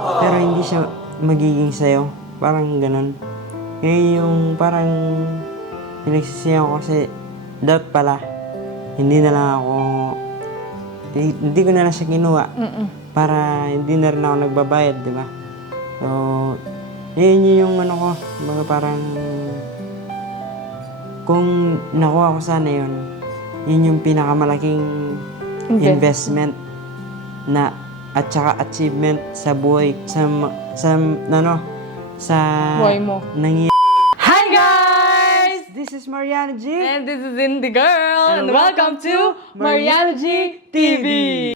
pero hindi siya magiging sayo. Parang ganun. Ngayon yung parang pinagsisiyan ko kasi dapat pala, hindi na lang ako, hindi ko na lang siya kinuha. Para hindi na rin ako nagbabayad, di ba? So, yun yung ano ko, baga parang, kung nakuha ko sana yun yung pinakamalaking investment na at saka achievement sa buhay, sa buhay mo. Hi guys! This is Mariana G. And this is Indie Girl. And welcome to Mariana G TV.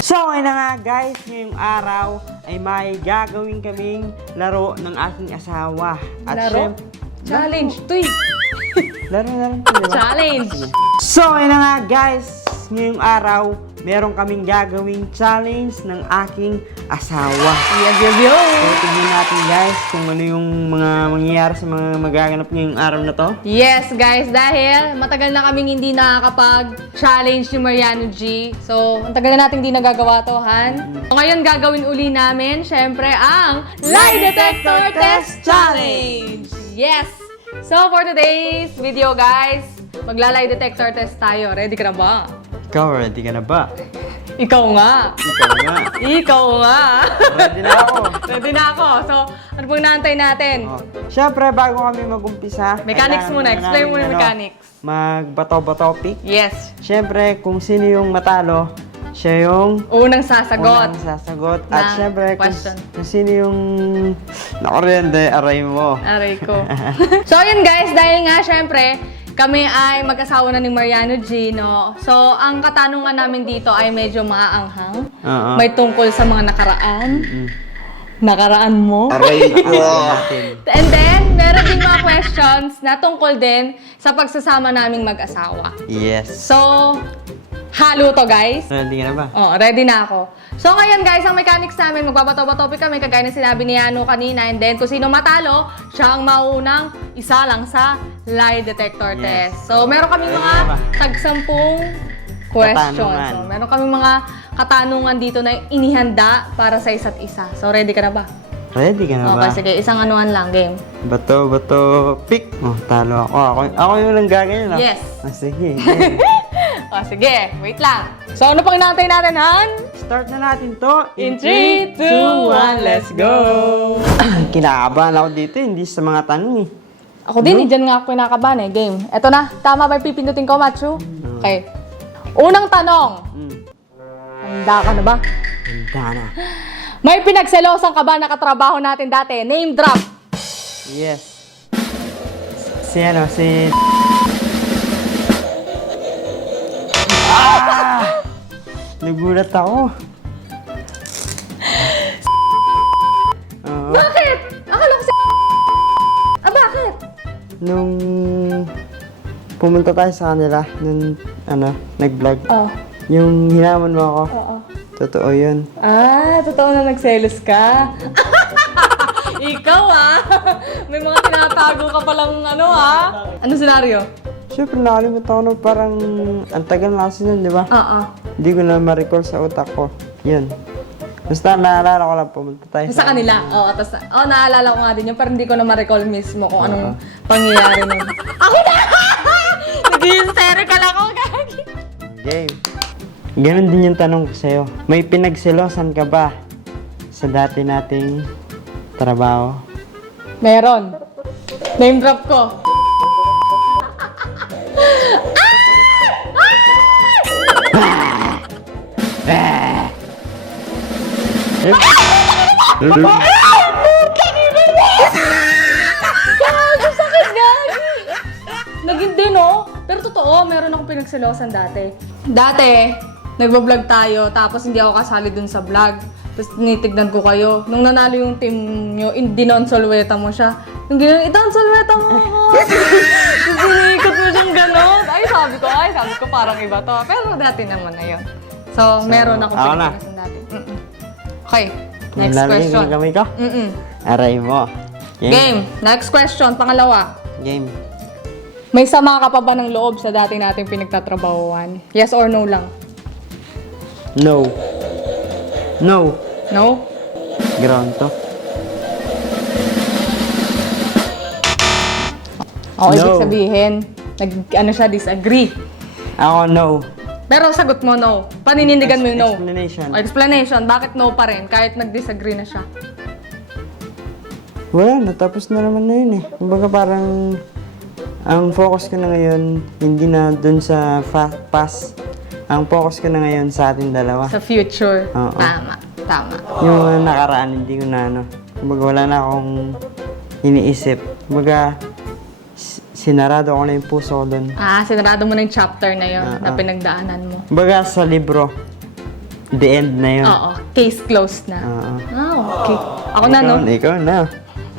So, ayun na nga guys, ngayong araw ay may gagawin kaming laro ng aking asawa. Laro? Challenge. Tuy. Laro na rin, diba? Challenge. So, ayun na nga guys, ngayong araw, meron kaming gagawing challenge ng aking asawa. Yo. So, tignan natin guys kung ano yung mga mangyayari sa mga magaganap ngayong araw na to. Yes, guys, dahil matagal na kaming hindi nakakapag-challenge ni Mariano G. So, ang tagal na natin hindi nagagawa to, Han. So, ngayon gagawin uli namin, syempre, ang Lie Detector Test Challenge! Yes! So, for today's video, guys, magla-lie detector test tayo. Ready ka na ba? Ikaw, ready ka na ba? Ikaw nga! Ikaw nga. Ikaw nga! Ready na ako. Ready na ako. So, ano pong inaantay natin? Oh. Siyempre, bago kami mag-umpisa, Mechanics kailangan muna. Explain namin, muna yung mechanics. Magbato-bato pick. Yes. Siyempre, kung sino yung matalo, siya yung Unang sasagot. unang sasagot. ng At siyempre, question. kung sino yung nakuryente, aray mo. Aray ko. So, yun guys, dahil nga syempre, kami ay mag-asawa na ni Mariano G, no? So, ang katanungan namin dito ay medyo maaanghang. Oo. May tungkol sa mga nakaraan. Nakaraan mo. Aray ko. And then, meron din mga questions na tungkol din sa pagsasama naming mag-asawa. Yes. So, halo to guys. Ready ka na ba? Oh, ready na ako. So ngayon guys, ang mechanics namin, magbabato-bato kami kagaya ng sinabi ni Yano kanina, and then kung sino matalo, siya ang maunang isa lang sa lie detector Yes. test. So meron kami Ready mga na ba? tag-10 questions. Katanungan. So meron kami mga katanungan dito na inihanda para sa isa't isa. So ready ka na ba? Ready ka na ba? Okay, sige, isang anuan lang, game. Bato, pick. Oh, talo ako. Ako yung lang gagawin. Yes. Sige. O sige, wait lang. So ano pang inaantay natin, Han? Start na natin to. In 3, 2, 1, let's go! Kinakabahan ako dito, hindi sa mga tanong eh. Ako din, dyan nga ako kinakabahan eh. Game. Eto na. Tama ba yung pipindutin ko, Machu? Okay. Unang tanong. Handa ka na ba? Handa na. May pinagselosan ka ba na katrabaho natin dati? Name drop. Yes. Si Nagulat ako. Oo. Bakit? Akala ko si bakit? Nung pumunta tayo sa kanila, nung nag-vlog, Oh. yung hinaman mo ako, Oo. totoo yun. Ah, totoo na nagselos ka? Ikaw May mga tinatago ka palang Ano senaryo? Siyempre, nakalimutan ko na parang ang tagal na kasi nun, di ba? Oo. Hindi ko na ma-recall sa utak ko. Yun. Basta naalala ko lang, pumunta tayo Sa kanila. Oo, tapos, naalala ko nga din yun, pero hindi ko na ma-recall mismo kung anong pangyayari nun. Ako na! Nag-hysterical ako, gagi. Game. Ganon din yung tanong ko sa'yo. May pinagselosan ka ba sa dati nating trabaho? Meron. Name drop ko. Gago, sakit, gagi. Naging din, Pero totoo, meron akong pinagselosan dati. Dati, nagbablog tayo, tapos hindi ako kasali dun sa vlog. Tapos tinitignan ko kayo. Nung nanalo yung team nyo, dinonsolweta mo siya. Yung gano'n, idonsolweta mo ako. Tapos sinikot mo siyang gano'n. Sabi ko, parang iba to. Pero dati naman na yun. So meron akong ako na. pinagselosan dati. Okay, next Lalagay question. ng kamay ko? Mm-mm. Aray mo. Game. Next question, pangalawa. Game. May sama ka pa ba ng loob sa dati nating pinagtatrabahuan? Yes or no lang? No. No. No? Ground to. O, No. ibig sabihin, disagree. Ako, no. Pero sagot mo no. Paninindigan mo yung no. Explanation. O, explanation, bakit no pa rin kahit nag-disagree na siya? Wala, natapos na naman na yun eh. Kumbaga parang ang focus ko na ngayon, hindi na dun sa past. Ang focus ko na ngayon sa ating dalawa. Sa future. Oo. Tama. Yung nakaraan, hindi ko na ano. Kumbaga wala na akong iniisip. Kumbaga, sinarado ko na yung puso ko dun. Sinarado mo na yung chapter na yun na pinagdaanan mo. Kumbaga sa libro, the end na yun. Oo, case closed na. Oo. Okay. Ako na, no? Ikaw na.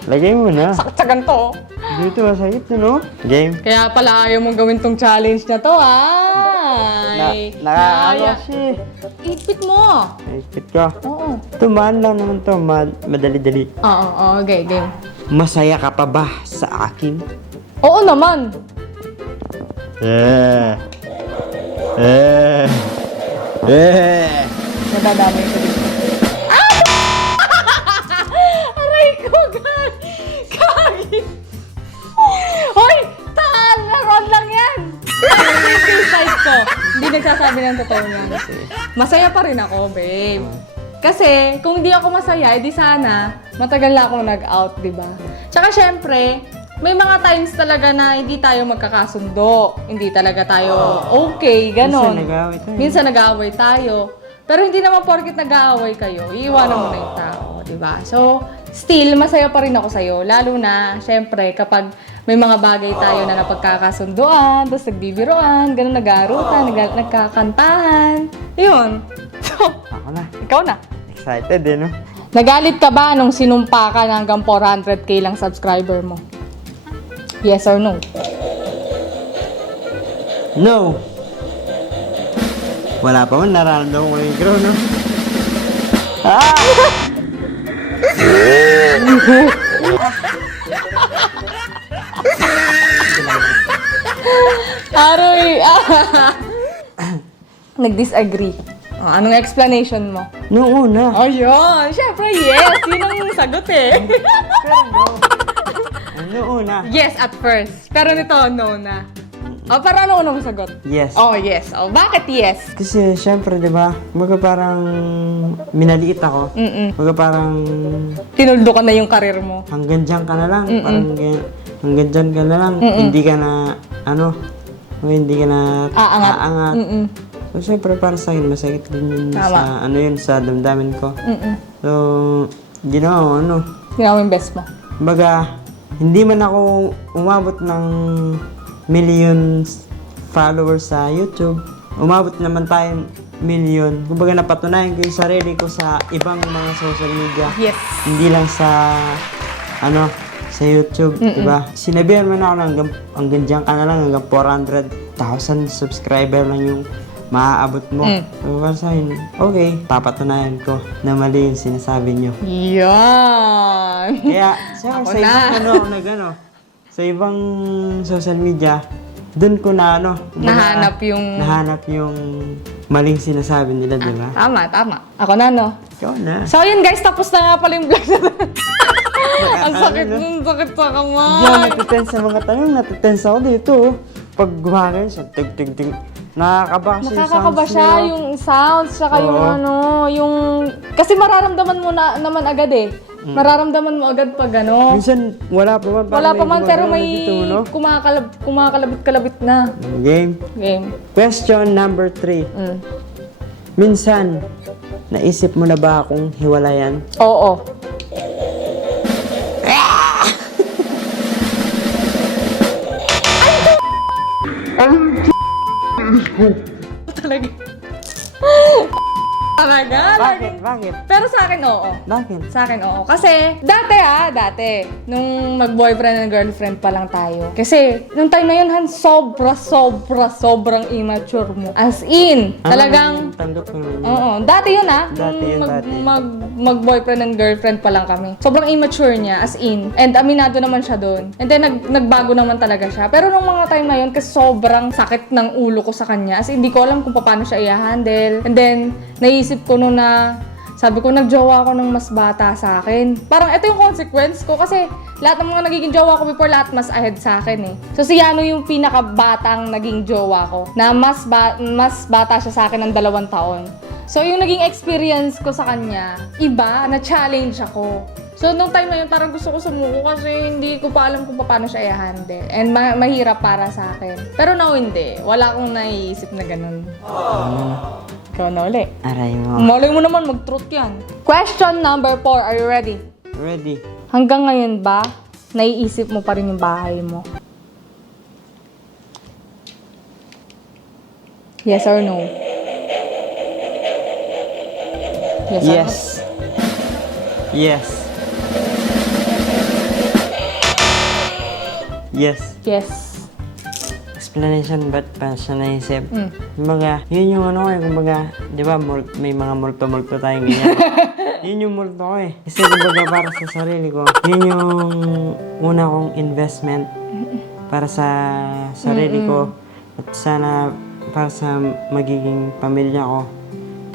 Lagay mo na. Sakit sa ganito. Dito, masakit na, no? Game. Kaya pala ayaw mong gawin tong challenge na to, ay. Nakakalo siya. Ipit mo. Ipit ka. Oo. Tumaan lang naman to, madali-dali. Oo, okay, game. Masaya ka pa ba sa akin? Oo naman. Nadadamay ko dito. Aray ko, Kagi! Hoy! Taan! Laron lang yan! Yung side ko. Hindi nagsasabi ng totoo niyan. Masaya pa rin ako, babe. Kasi, kung hindi ako masaya, edi sana, matagal na akong nag-out, di ba? Tsaka syempre, may mga times talaga na hindi tayo magkakasundo. Hindi talaga tayo okay, ganon. Minsan nag-aaway tayo. Minsan nag-aaway tayo. Pero hindi naman porket nag-aaway kayo, iiwanan mo na yung tao, di ba? So, still, masaya pa rin ako sa'yo. Lalo na, syempre, kapag may mga bagay tayo na napagkakasunduan, tapos nagbibiroan, ganun, nag-aarutan, nagkakantahan. Yun. So, Ako na. ikaw na. Excited eh, no? Nagalit ka ba nung sinumpa ka na hanggang 400k lang subscriber mo? Yes or no? No! Wala pa man, nararamdaman ko yung grow, no? Aroy! Nag-disagree. Anong explanation mo? Noong una. Ayun! Siyempre, yes! Yun ang sagot eh. Pero no. Noong una. Yes at first. Pero nito, no na. Pero ano unang sagot? Yes. Oh, yes. Oh, bakit yes? Kasi, syempre, di ba? Kumbaga parang minaliit ako. Kumbaga parang Tinuldo ka na yung karir mo. hanggang dyan ka na lang. Parang hanggang dyan ka na lang. Hindi ka na, hindi ka na aangat. So, syempre, para sa akin, masakit din yun sa, sa damdamin ko. So, ginawa ko, Ginawa mo yung best mo. Kumbaga, hindi man ako umabot ng millions followers sa YouTube. Umabot naman tayo million. Kumbaga, napatunayan ko yung sarili ko sa ibang mga social media. Yes. Hindi lang sa, sa YouTube, diba? Sinabihan man ako na hanggang dyan ka na lang, hanggang 400,000 subscriber lang yung maaabot mo. So, para sa akin, okay, papatunayan ko na mali yung sinasabi nyo. Yan! Kaya, siyempre, sa ibang, sa ibang social media, dun ko na, Nahanap yung maling sinasabi nila, di ba? Tama. Ako na, no? Ikaw na. So, yun guys, tapos na nga pala yung vlog na Ang sakit sa kamay. Diyan, natitense sa mga tanong, natitense ako dito. Pag gumagay siya, tig. Nakakakaba siya yung sounds, saka yung kasi mararamdaman mo na naman agad eh. Mararamdaman mo agad pag Minsan, wala pa man. Wala pa man, pero may dito, no? kumakalabit-kalabit na. Game. Question number 3. Minsan, naisip mo na ba akong hiwalayan? Oo. Talaga. Talaga? Bakit? Bakit? Pero sa akin, oo. Bakit? Sa akin, oo. Kasi, dati, nung mag-boyfriend and girlfriend pa lang tayo. Kasi, nung time na yun, Han, sobrang immature mo. As in, talagang, Tanggap ko naman. oo. Dati yun, Dati yun, dati. Mag-boyfriend and girlfriend pa lang kami. Sobrang immature niya, as in. And aminado naman siya doon. And then, nagbago naman talaga siya. Pero nung mga time na yun, kasi sobrang sakit ng ulo ko sa kanya. As in, hindi ko alam kung paano siya i-handle. And then, naisip ko noon na, sabi ko, nagjowa ako ng mas bata sa akin. Parang ito yung consequence ko kasi lahat ng mga nagiging jowa ko before, lahat mas ahead sa akin eh. So si Yano yung pinakabatang naging jowa ko na mas bata siya sa akin ng 2 taon. So yung naging experience ko sa kanya, iba, na-challenge ako. So, nung time na yun, parang gusto ko sumuko kasi hindi ko pa alam kung paano siya i-handle. And mahirap para sa akin. Pero now, hindi. Wala akong naiisip na ganun. Ikaw na uli. Aray mo. Malay mo naman, mag-truth yan. Question number 4. Are you ready? Ready? Hanggang ngayon ba, naiisip mo pa rin yung bahay mo? Yes or no? Yes. Or no? Yes. Yes. Yes. Yes. Explanation ba't pa siya naisip? Mm. Kumbaga, yun yung ano ko eh. Kumbaga, di ba, may mga multo-multo tayong ganyan. Yun yung multo ko eh. Kasi kumbaga para sa sarili ko, yun yung una kong investment para sa sarili ko. At sana para sa magiging pamilya ko.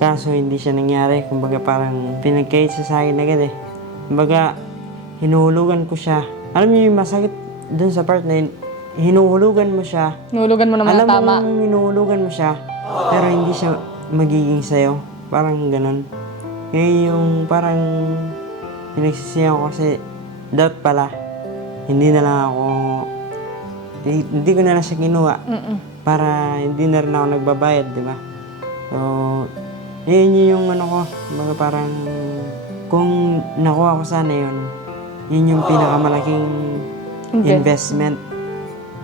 Kaso hindi siya nangyari. Kumbaga parang pinagkait siya sa akin agad eh. Kumbaga, hinuhulugan ko siya. Alam niyo yung masakit dun sa part na yun, hinuhulugan mo siya. Nulugan mo naman Alam ang tama. mo hinuhulugan mo siya, pero hindi siya magiging sa'yo. Parang ganun. Yun yung parang pinagsisiyan ko kasi dapat pala, hindi na lang ako, hindi ko na lang siya kinuha. Para hindi na rin ako nagbabayad, di ba? So, yun yung ano ko, mga parang kung nakuha ko sana yun, yun yung pinakamalaking investment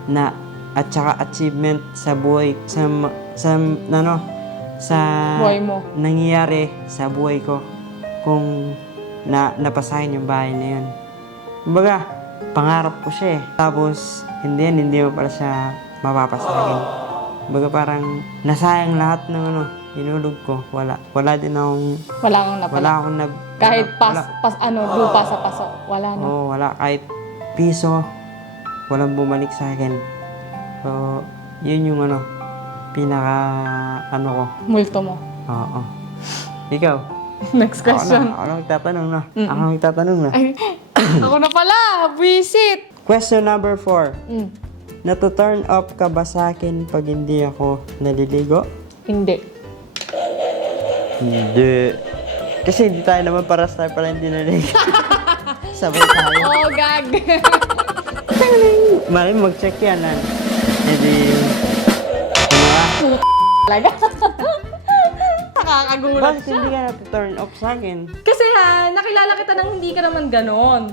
na at saka achievement sa buhay sa Buhay mo. nangyayari sa buhay ko kung napasahin yung bahay na yun. Kumbaga, pangarap ko siya eh. Tapos, hindi mo pala siya mapapasahin. Kumbaga parang nasayang lahat ng hinulog ko. Wala din akong Wala kang napala. wala akong Kahit wala. lupa sa paso. Wala na. Oo, wala. Kahit piso, walang bumalik sa akin. So, yun yung pinaka, ko. Multo mo. Oo. Ikaw? Next question. Ako na magtatanong na. Ako na magtatanong na. Ay, ako na pala. Visit. Question number 4. Nato-turn off ka ba sa akin pag hindi ako naliligo? Hindi. Hindi. Kasi hindi tayo naman paras tayo pala hindi naliligo. Sabay tayo. Oh, gag. Mali mag-check yan, han. Hindi. Talaga. Nakakagulat Bakit siya. hindi ka nato-turn off sa akin? Kasi nakilala kita nang hindi ka naman ganon.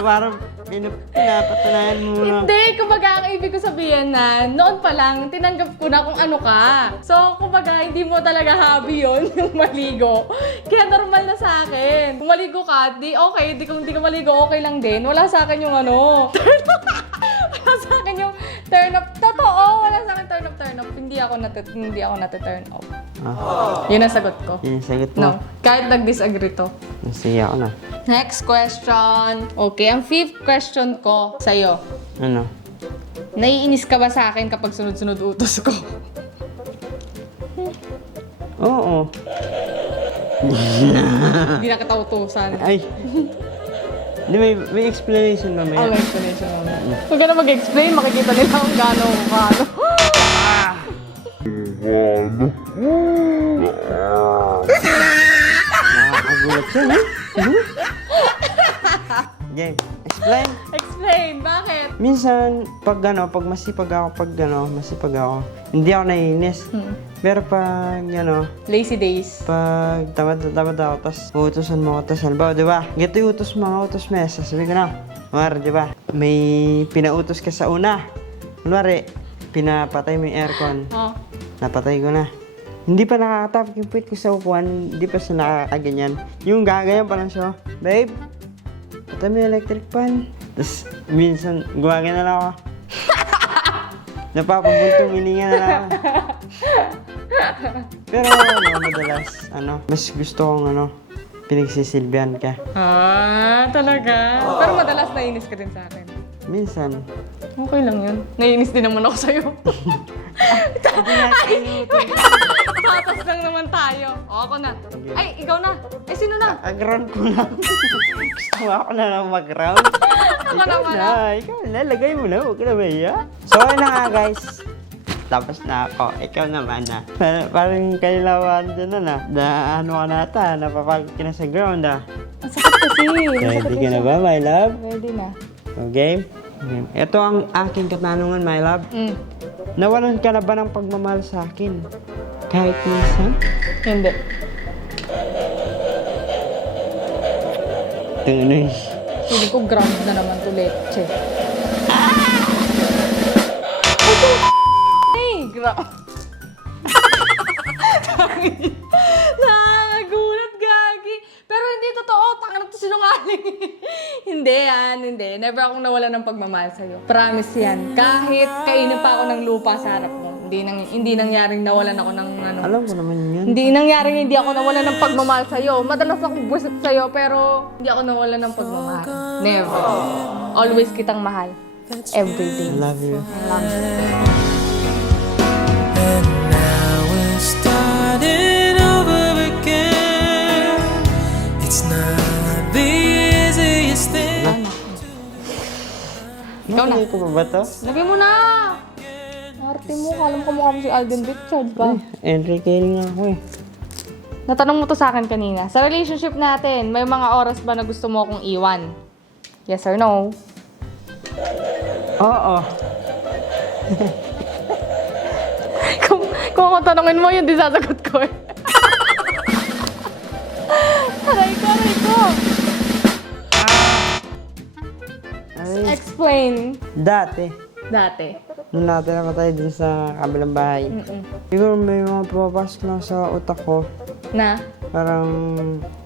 Parang pinapatunayan mo na. Hindi, kumbaga ang ibig ko sabihin na noon pa lang, tinanggap ko na kung ano ka. So, kumbaga, hindi mo talaga hobby yun, yung maligo. Kaya normal na sa akin. Kung maligo ka, di okay. Kung di ka maligo, okay lang din. Wala sa akin yung wala sa akin yung turn off. Totoo, wala sa akin turn off. Hindi ako nati-turn off. Yun ang sagot ko. Yun yung sagot mo. No, kahit nag-disagree to. Sige ako na. Next question. Okay, ang 5th question ko sa'yo. Ano? Naiinis ka ba sa akin kapag sunod-sunod utos ko? Oo. Hindi na kita utusan. Ay. Hindi, may explanation mamaya. Ano explanation mo? Huwag ka na mag-explain, makikita nila kung gaano ko kaano. Nakakagulat siya, no? Game. Explain. Explain, bakit? Minsan, pag masipag ako, hindi ako naiinis. Pero pag, Lazy days. pag tamad ako, tapos uutusan mo ako, tapos halimbawa, di ba? Ganito yung utos mo, utos mo, sasabihin ko na. Kunwari, di ba? May pinautos ka sa una. Kunwari, pinapatay mo yung aircon. Oh. Napatay ko na. Hindi pa nakakatapos yung puwit ko sa upuan, hindi pa siya nakakaganyan. Yung gagayan pa lang siya, babe, ito may electric fan. Tapos minsan, gumagana lang ako. Napapabuntong hininga na lang ako. Pero madalas, mas gusto kong pinagsisilbihan ka. Talaga? Pero madalas nainis ka din sa akin. Minsan. Okay lang yun. Nainis din naman ako sa'yo. Patas lang naman tayo. O, ako na. Ay, ikaw na. Ay, sino na? Ground ko lang. Gusto mo ako na lang mag-ground. Ako naman Ikaw na, lagay mo na. Huwag ka na maya. So, ayun na nga guys. Tapos na ako. Ikaw naman na. Parang kailangan dyan na ano ka na ata. Napapagod ka na sa ground Ang sakit kasi. Ready ka na ba, my love? Ready na. Okay? Ito ang aking katanungan, my love. Nawalan ka na ba ng pagmamahal sa akin? Kahit minsan? Hindi. Tunay. Hindi ko ground na naman to leche. Hey, ground. Nakagulat, gagi. Pero hindi totoo. Tanga na to sinungaling. Hindi. Never akong nawalan ng pagmamahal sa'yo. Promise yan. Kahit kainin pa ako ng lupa sa harap mo. Hindi nangyaring nawalan ako ng Alam ko naman yan. Hindi nangyaring hindi ako nawalan ng pagmamahal sa'yo. Madalas akong busit sa'yo, pero hindi ako nawalan ng pagmamahal. Never. Always kitang mahal. Every day. I love you. And now we're starting over again. It's not the easiest thing. Ikaw na. Nabigay ko ba to? Lagay mo na! Arte mo, kalam ko mukha mo si Alden Richards ba? Enrique nga ako eh. Natanong mo to sa akin kanina. Sa relationship natin, may mga oras ba na gusto mo akong iwan? Yes or no? Oo. Kung ako tanongin mo, yun di sasagot ko eh. Aray ko. Ay, Explain. dati. Nung natira pa tayo dun sa kabilang bahay. Siguro may mga pumapasok lang sa utak ko. Na? Parang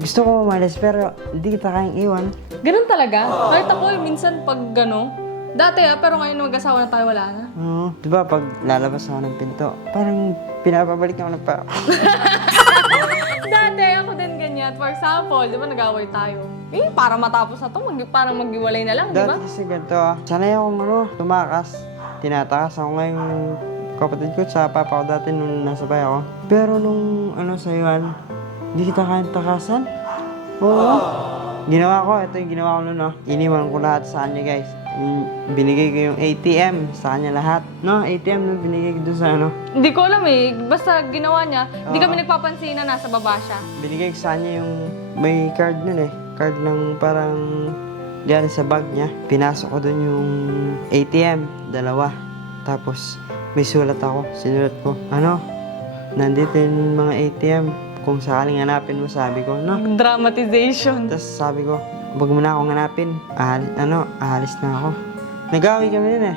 gusto ko umalis pero hindi kita kayang iwan. Ganun talaga? Kahit ako minsan pag gano. Dati pero ngayon na mag-asawa na tayo, wala na. Oo. Diba pag lalabas ako ng pinto, parang pinapabalik ako ng pa. Dati ako din ganyan. For example, di ba nag-away tayo? Para matapos na to, parang mag-iwalay na lang, di ba? Dati kasi ganito sanay akong tumakas. Tinatakas ako ngayong kapatid ko sa papa ko dati nung nasa bahay ako. Pero nung sa iwan, hindi kita kayang takasan. Oo. Ginawa ko, ito yung ginawa ko noon Iniwan ko lahat sa kanya guys. Binigay ko yung ATM sa kanya lahat. ATM na binigay ko doon sa Hindi ko alam eh. Basta ginawa niya, hindi kami nagpapansin na nasa baba siya. Binigay ko sa kanya yung may card nun Card ng parang diyan sa bag niya. Pinasok ko doon yung ATM, 2. Tapos may sulat ako. Sinulat ko, nandito yung mga ATM. Kung sakaling hanapin mo, sabi ko, Dramatization. Tapos sabi ko, wag mo na akong hanapin. Aalis na ako. Nag-away kami din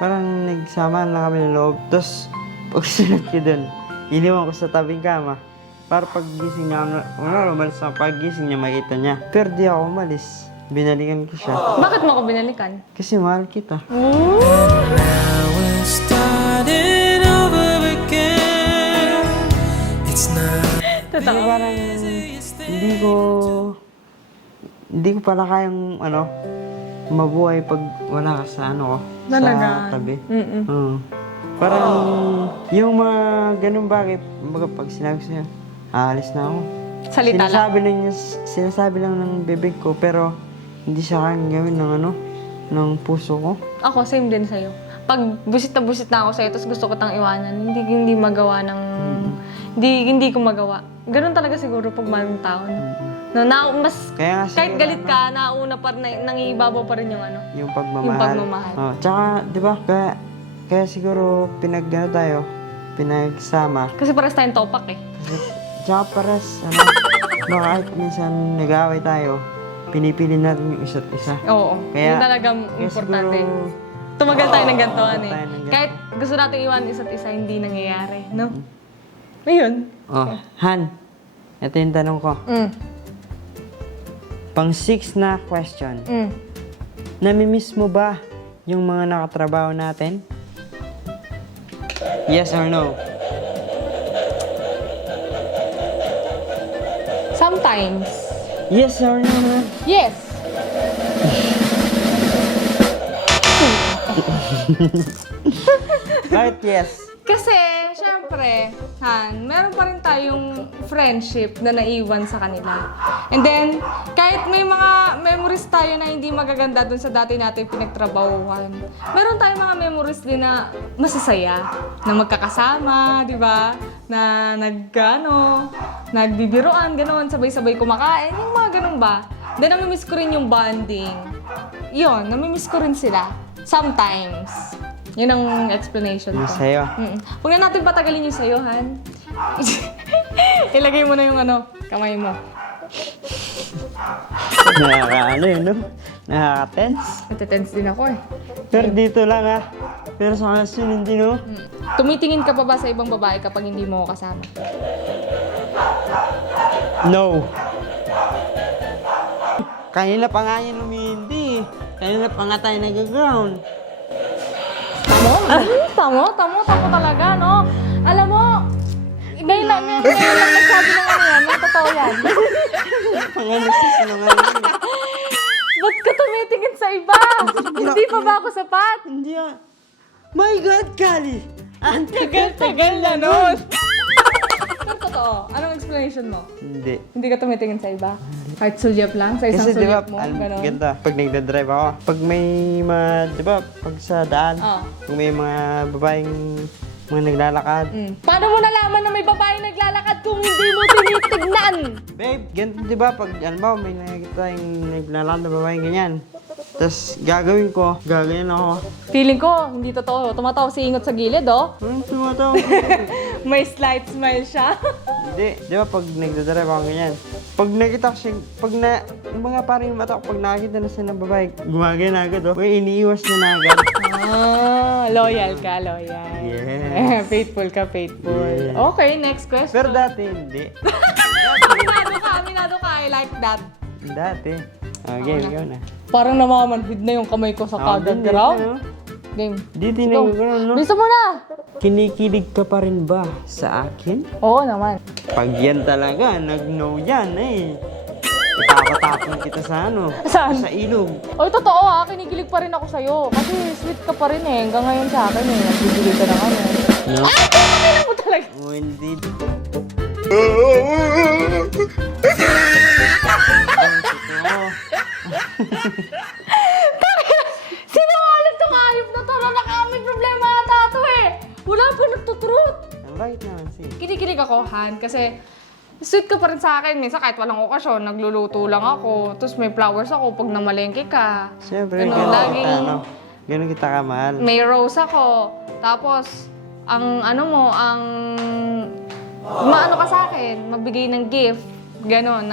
Parang nagsama lang kami ng loob. Tapos, pag sunod ko dun, iniwan ko sa tabing kama. Para paggising niya, umalis ako. Paggising niya, makita niya. Pero di ako umalis. Binalikan ko siya. Bakit mo ako binalikan? Kasi mahal kita. Now we're starting over again. It's not Kasi parang hindi ko pala kayang mabuhay pag wala ka sa Talaga? sa tabi. Oo. Parang yung mga ganun bagay, pag sinabi ko sa'yo, aalis na ako. Salita lang. Sinasabi lang ng bibig ko, pero hindi siya kayang gawin ng puso ko. Ako, same din sa'yo. Pag busit na ako sa'yo, tapos gusto ko tang iwanan, hindi magawa ng... Hindi ko magawa. Ganun talaga siguro pag mahal ng tao. Kaya nga Kahit siguro, galit ka, nauna pa rin, nangibabaw pa rin yung yung pagmamahal. Yung pagmamahal. Tsaka, di ba, kaya siguro pinagsama. Kasi pares tayong topak eh. Tsaka pares, kahit minsan nag-aaway tayo, pinipili natin yung isa't isa. Oo. Kaya- yun talagang kaya importante. siguro- Tumagal tayo ng ganito, tumagal tayo ng ganito. Kahit gusto natin iwan isa't isa, hindi nangyayari, no? Ayun. Oh, Han, ito yung tanong ko. Pang 6 na question. Namimiss mo ba yung mga nakatrabaho natin? Yes or no? Sometimes. Yes or no, man? Yes. Bakit yes? Kasi, syempre, Han, meron pa rin tayong friendship na naiwan sa kanila. And then, kahit may mga memories tayo na hindi magaganda dun sa dati natin pinagtrabahuhan, meron tayong mga memories din na masasaya, na magkakasama, di ba? Na nagbibiroan, gano'n, sabay-sabay kumakain, yung mga ganun ba? Then, namimiss ko rin yung bonding. Yun, namimiss ko rin sila. Sometimes. Yun ang explanation ko. Yung sa'yo. Huwag na natin patagalin yung sayo, Han. Ilagay mo na yung kamay mo. Nakakaano yun, no? Nakaka-tense. Nati-tense din ako eh. Pero dito lang, ha? Pero sa kasun, hindi, no? Tumitingin ka pa ba sa ibang babae kapag hindi mo ako kasama? No. Kanina pa nga yan umindi. Kanina pa nga tayo nag-ground. Tamo talaga, no? Alam mo, ngayon lang nagsabi ng ano yan, ng totoo yan. Pangano sa sinungaling. Ba't ka tumitingin sa iba? Hindi pa ba ako sapat? Hindi, ah. My God, Kali! Ang Tagal na nun! Pero totoo, anong explanation mo? Hindi. Hindi ka tumitingin sa iba? Kahit sulyap lang? Sa isang Kasi di ba, sulyap mo? Ganon? ganda, pag nagdadrive ako, pag may mga, di ba, pag sa daan, kung may mga babaeng mga naglalakad. Paano mo nalaman na may babae naglalakad kung hindi mo tinitignan? Babe, ganito di ba, pag, ano ba, may nakikita yung naglalakad na babaeng ganyan. Tapos, gagawin ko, gaganyan ako. Feeling ko, hindi totoo. Tumatawa si Ingot sa gilid, oh. Anong tumatawa? May slight smile siya. Hindi, di ba, pag nagdadrive ako ganyan. Pag nakita ko siya, yung mga parang yung mata ko, pag nakakita na siya ng babae, gumagana agad, oh. Uy, iniiwas niya na agad. Loyal ka, loyal. Yes. Faithful ka, faithful. Yes. Okay, next question. Pero dati, hindi. Aminado ka, I like that. Dati. Okay, ikaw na. Parang namamanhid na yung kamay ko sa kada ground. Ano? Game. Di tinignan, no? Bisa mo na! Kinikilig ka pa rin ba sa akin? Oo naman. Pag yan talaga, nag-no yan, eh. Ipapatapon kita sa ano? Saan? Sa ilog. Oy, totoo ha, kinikilig pa rin ako sa'yo. Kasi sweet ka pa rin eh. Hanggang ngayon sa akin eh. Nagbibigay ka ng ano. No? Ay, kailangan mo talaga. Oh, hindi. Sinungaling tong ayop na to na may problema ata to eh. Wala pa nagtutrut. Bakit naman si? Kinikilig ako, Han, kasi sweet ka pa rin sa akin. Minsan kahit walang okasyon, nagluluto lang ako. Tapos may flowers ako pag namalengke ka. Siyempre, Ano, ganun laging- kita, ano? Ganun kita kamahal. May rose ako. Tapos, maano ka sa akin, magbigay ng gift, gano'n,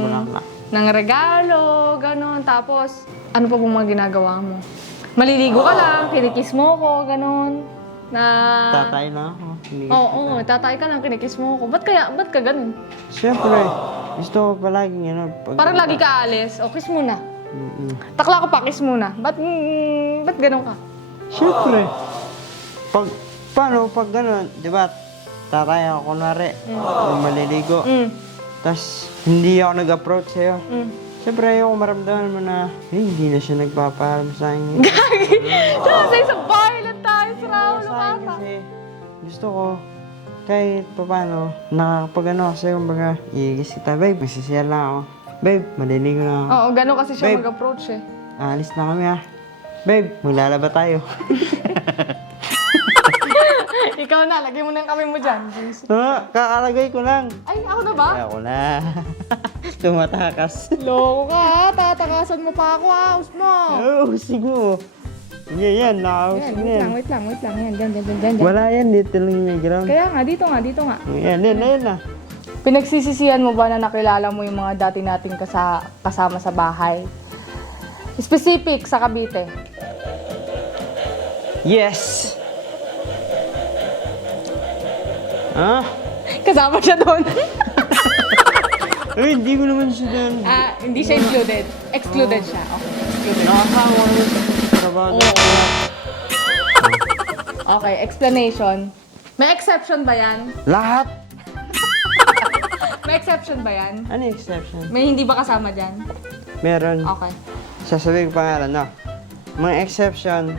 Bulaklak. ng regalo, gano'n. Tapos, ano pa bang mga ginagawa mo? Maliligo ka lang, kinikiss mo ako, gano'n. Na... Tatay na ako. Oo, tatay ka lang, kinikiss mo ako. Ba't ka gano'n? Siyempre, gusto ko palaging ano. Parang lagi ka alis, o kiss muna. Mm-mm. Takla ko pa, kiss muna. Ba't gano'n ka? Siyempre. Pag gano'n, di ba, tatay ako kunwari, maliligo. Tapos, hindi ako nag-approach sa'yo. Siyempre, ayoko maramdaman mo na, hindi na siya nagpapahalam sa akin. Sa isang bahay lang tayo, sa Raul, Sa akin kasi, gusto ko, kahit paano, nakakapag ano ako sa'yo, kumbaga, iigis kita, babe, masisiyal lang ako. Babe, maliligo na ako. Oo, gano'n kasi siya Babe. mag-approach eh. Alis na kami, ha. Babe, maglalaba tayo. Ikaw na, lagay mo na yung kamay mo dyan. Kakalagay ko lang. Ay, ako na ba? Ay, ako na. Tumatakas. Loko ka ha, tatakasan mo pa ako ha, us mo. Oo, siguro. Yan, nakausap na yan. Wait lang. Yan, dyan. Wala yan, dito lang yung ground. Kaya nga, dito nga. Yan na. Pinagsisisihan mo ba na nakilala mo yung mga dati nating kasama sa bahay? Specific sa Cavite. Yes! Ha? Kasama siya doon. Uy, hindi ko naman siya doon. Hindi siya included. Excluded siya. Okay, excluded. Nakakawa naman sa trabaho. Oo. Okay, explanation. May exception ba yan? Lahat? May exception ba yan? Ano yung exception? May hindi ba kasama dyan? Meron. Okay. Sasabihin ko pangalan, no? Mga exception,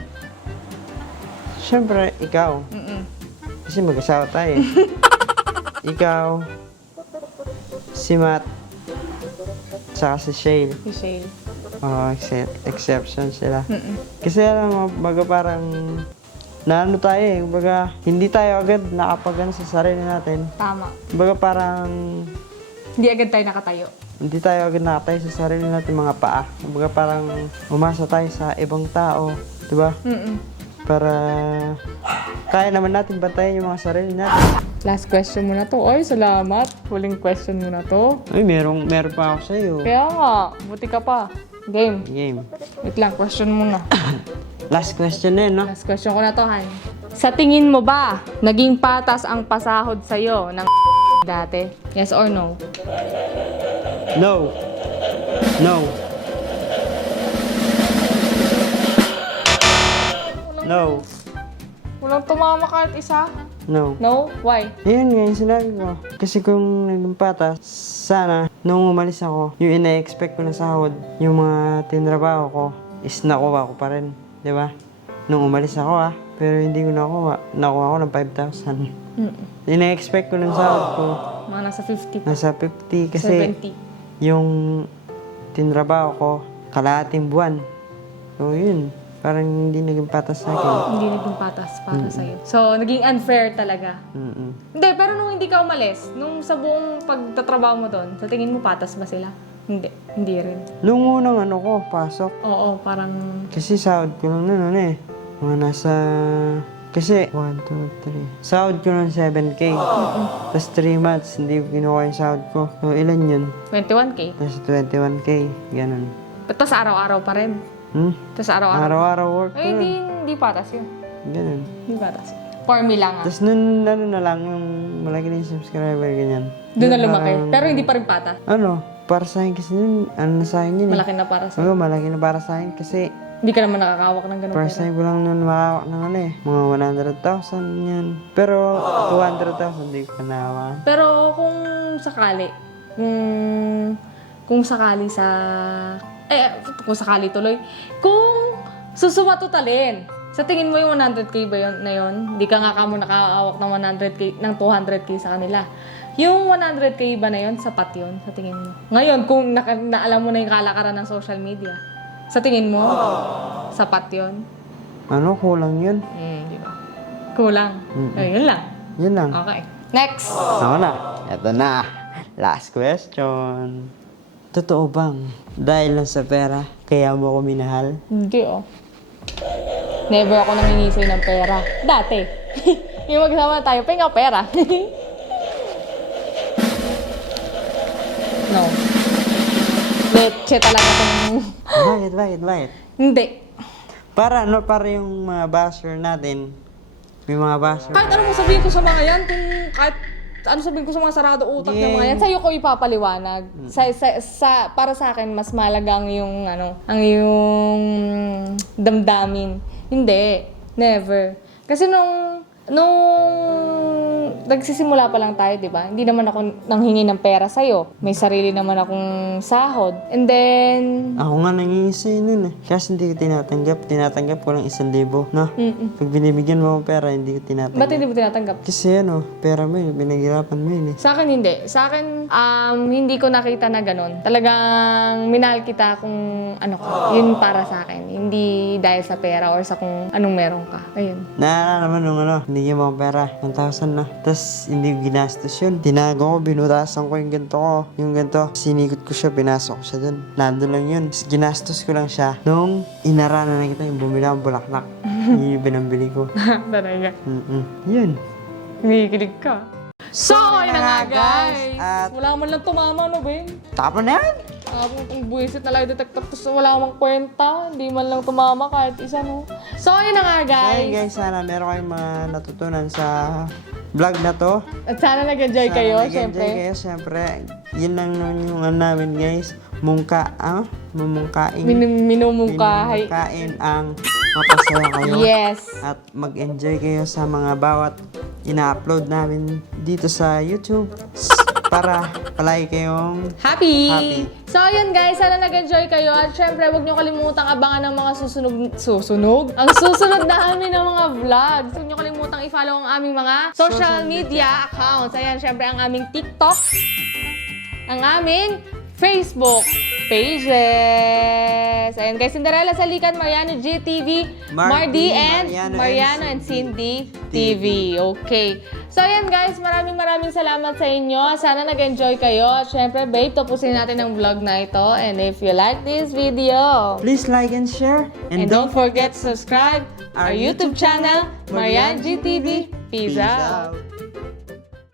syempre, ikaw. Mm-mm. Kasi mag-asawa tayo eh. Ikaw, si Matt, saka si Shale. Si Shale. Oo, exception sila. Mm-mm. Kasi alam mo, baga parang, naano tayo eh, baga, hindi tayo agad nakapagano sa sarili natin. Tama. Baga parang, Hindi agad tayo nakatayo. hindi tayo agad nakatayo sa sarili natin mga paa. Baga parang, umasa tayo sa ibang tao, di ba? Mm-mm. Para, kaya naman natin bantayan yung mga sarili natin. Last question mo na to. Oy, salamat. Huling question mo na to. Ay, meron pa ako sa'yo. Kaya nga, buti ka pa. Game. Game. Wait lang, question muna. Last question na yun, no? Last question ko na to, Han. Sa tingin mo ba, naging patas ang pasahod sa'yo ng dati? Yes or no? No. No. No. Walang tumama kahit isa? No. No? Why? Ayun nga yung sinabi ko. Kasi kung naging patas, sana, nung umalis ako, yung ina-expect ko na sahod, yung mga tinrabaho ko, is nakuha ko pa rin. Di ba? Nung umalis ako pero hindi ko nakuha. Nakuha ko ng 5,000. Ina-expect ko ng sahod ko, Mga nasa 50. nasa 50 kasi 70. yung tinrabaho ko, kalahating buwan. So yun, parang hindi naging patas sa akin. Hindi naging patas para sa'yo. So, naging unfair talaga. Mm-mm. Hindi, pero nung hindi ka umalis, nung sa buong pagtatrabaho mo doon, sa tingin mo patas ba sila? Hindi rin. Nung unang ano ko, pasok, Oo, parang... kasi sahod ko lang nun eh. Mga nasa... Kasi, 1, 2, 3. Sahod ko nun 7K. Tapos 3 months, hindi ko kinuha yung sahod ko. So, ilan yun? 21K. Nasa 21K. Ganun. Tapos araw-araw pa rin. Tapos araw-araw. Araw-araw work ko Eh, nun. hindi patas yun. Ganun. Hindi patas. For me lang Tapos nun, ano na lang, yung malaki na yung subscriber, ganyan. Doon na lumaki. parang- Pero hindi pa rin patas. Ano, para sa akin kasi nun, ano na sa akin yun eh. Malaki na para sa... Oo, malaki na para sa akin kasi Hindi ka naman nakakawak ng ganun first pera. time ko lang nun makawak ng ano eh. Mga 100,000 yan. Pero 200,000 di ko pa nahawakan. Pero kung sakali, kung sakali sa... kung sakali tuloy, kung susumatotalin, sa tingin mo yung 100K ba yun, na yun? Hindi ka nga kamo nakakawak ng 100K, ng 200K sa kanila. Yung 100K ba na yun, sapat yun, sa tingin mo? Ngayon, kung naalam mo na yung kalakaran ng social media, sa tingin mo, sapat yun? Ano, kulang yun? Di ba? Kulang. Yun lang. Yun lang. Okay. Next! Ako na. Eto na. Last question. Totoo bang dahil lang sa pera, kaya mo ako minahal? Hindi Never ako nangingisay ng pera. Dati. Yung magsama tayo, penga pera. No. Leche talaga itong... Bakit? Hindi. Para yung mga basher natin, may mga basher. Kahit ano mo sabihin ko sa mga yan, kahit ano sabihin ko sa mga sarado utak ng mga yan, sa'yo ko ipapaliwanag. Para sa akin, mas malaga ang yung damdamin. Hindi. Never. Kasi nung nagsisimula pa lang tayo, di ba? Hindi naman ako nanghingi ng pera sa'yo. May sarili naman akong sahod. And then... Ako nga nangingisay nun eh. Kasi hindi ko tinatanggap. Tinatanggap ko lang 1,000, no? Pag binibigyan mo ako pera, hindi ko tinatanggap. Ba't hindi mo tinatanggap? Kasi pera mo yun, pinaghirapan mo yun eh. Sa akin hindi. Sa akin, hindi ko nakita na ganun. Talagang minahal kita kung ano ko. Yun para sa akin. Hindi dahil sa pera or sa kung anong meron ka. Ayun. Naalala naman nung binigyan mo ako pera, 1,000 na. Tapos hindi ko ginastos yun. Tinago ko, binutasan ko yung ganito ko. Yung ganito, sinikot ko siya, pinasok ko siya dun. Nandun lang yun. Tapos ginastos ko lang siya. Nung inarana na kita, yung bumili akong bulaklak. Yun yung binambili ko. Talaga. Yun. Umikilig ka. So, ayun na nga guys. At- Wala man lang tumama, no, Ben? Tapon na yan! Ang buwisit na lie detector, tapos wala mang kwenta. Hindi man lang tumama kahit isa, no? So, ayun na nga guys. Ayun guys, sana meron kayong mga natutunan sa vlog na to. At sana nag-enjoy kayo, Sana nag-enjoy syempre. kayo, syempre. Yun lang naman yung ano namin, guys. Mumungkain. Minumungkahay. Minumungkain ang mapasaya kayo. Yes. At mag-enjoy kayo sa mga bawat ina-upload namin dito sa YouTube para palagi kayong Happy! Happy. So, ayun guys, sana nag-enjoy kayo. At syempre, huwag nyo kalimutang abangan ng mga susunod? Ang susunod na amin ng mga vlogs. Huwag nyo kalimutang i-follow ang aming mga social media accounts. Ayan, syempre, ang aming TikTok, ang aming Facebook pages. Ayan guys, Cinderella Salikan, Mariano GTV, Mardy, and Mariano and Cindy TV. Okay. So ayan guys, maraming salamat sa inyo. Sana nag-enjoy kayo. At syempre, babe, tapusin natin ang vlog na ito. And if you like this video, please like and share. and don't forget to subscribe our YouTube channel, Mariano GTV. Peace out!